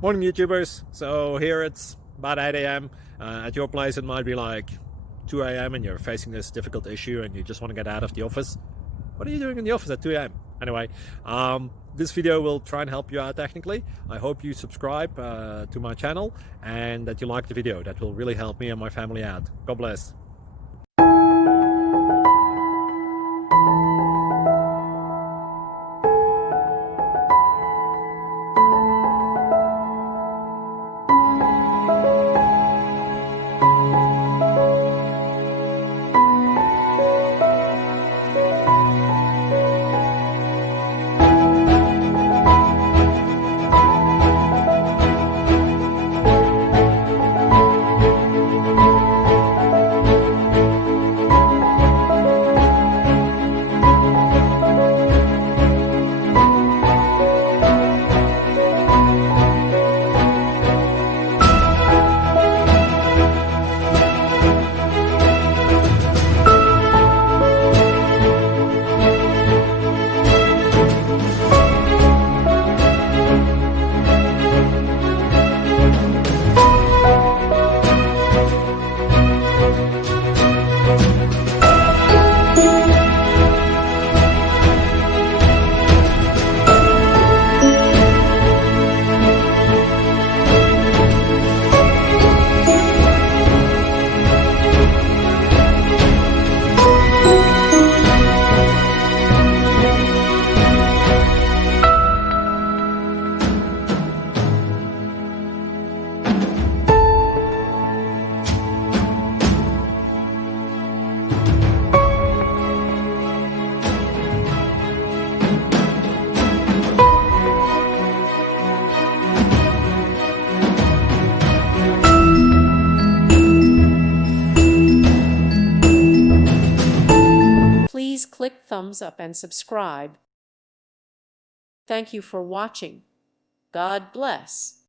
Morning YouTubers. So here it's about 8 a.m. At your place it might be like 2 a.m. and you're facing this difficult issue and you just want to get out of the office. What are you doing in the office at 2 a.m.? Anyway, this video will try and help you out technically. I hope you subscribe to my channel and that you like the video. That will really help me and my family out. God bless. Please click thumbs up and subscribe. Thank you for watching. God bless.